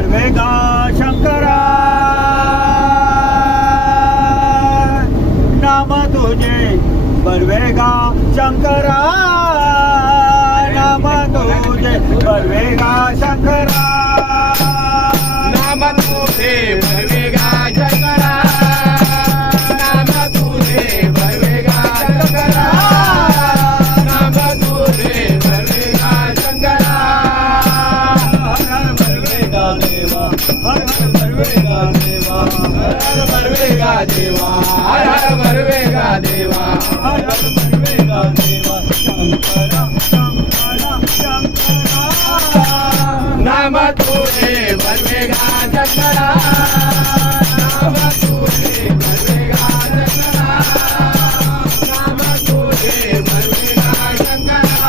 बर्वेगा शंकरा नाम तुझे बर्वेगा शंकरा नाम तुझे बर्वेगा शंकरा. नाम तुझे हर हर देवा हर भरवेगा देवा हर हर भरवेगा देवा हर हर देवा शंकरा शंकरा शंकरा नाम तुझे भरवेगा शंकरा नाम तुझे भरवेगा शंकरा नाम तुझे भरवेगा शंकरा